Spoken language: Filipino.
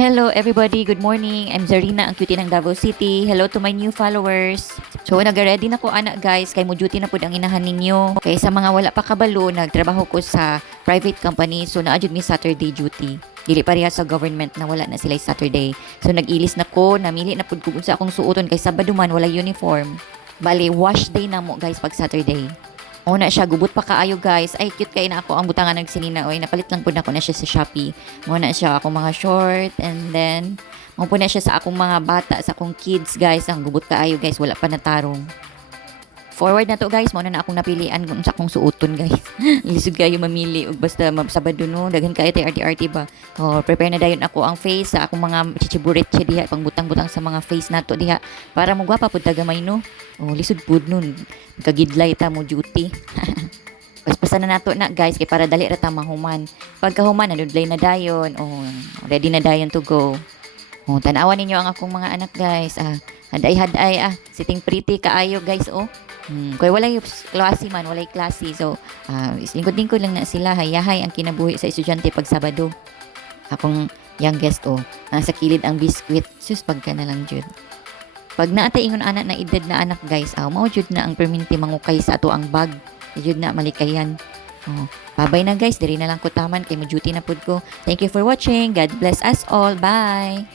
Hello everybody, good morning. I'm Zarina, ang cutie ng Davao City. Hello to my new followers. So nag-ready na ko anak guys, kay mo duty na pud ang inahan ninyo. Kay sa mga wala pa kabalo, nagtrabaho ko sa private company, so naadjud mi Saturday duty. Dili pareha sa government na wala na sila Saturday. So nag-ilis na ko, namili na pud ko sa akong suoton kay Sabado man wala uniform. Bali, wash day na mo guys pag Saturday. Una siya, gubot pa kaayo guys. Ay, cute kay na ako ang butangan ng sinina. Oy, napalit lang po na ko na siya sa Shopee. Muna siya akong mga short. And then, mo po na siya sa akong mga bata, sa akong kids guys. Ang gubot kaayo guys, wala pa natarong. Forward na to guys, mo na akong napilian kung sa akong suoton guys. Lisod kayo mamili. Ug basta Sabado no, daghan kayo tayo arty-arty ba. Oh, prepare na dayon ako ang face sa akong mga chichiburit siya diha, pangbutang-butang sa mga face nato diha. Para mo gwapa pud tagamay no. Oh, lisod pud nun. Kagidlay ta mo duty. Paspasan na nato na guys kay para dali ra ta mahuman. Pagkahuman nadudlay na dayon. Oh, ready na dayon to go. Oh, tanawan ninyo ang akong mga anak guys. Haday-haday sitting pretty kaayo guys oh. Kaya walay klase man, walay klase. So, lingkod-lingkod lang na sila. Hayahay ang kinabuhi sa estudyante pag Sabado. Akong youngest oh, nasa kilid ang biskwit. Sus, pagka na lang jud. Pag naatay ingon anak na edad na anak guys, mao jud na ang perminti mangukay sa ato ang bag. Jud na malikayan. Oh, babay na guys, diri na lang ko taman kay mo duty na pud ko. Thank you for watching. God bless us all. Bye.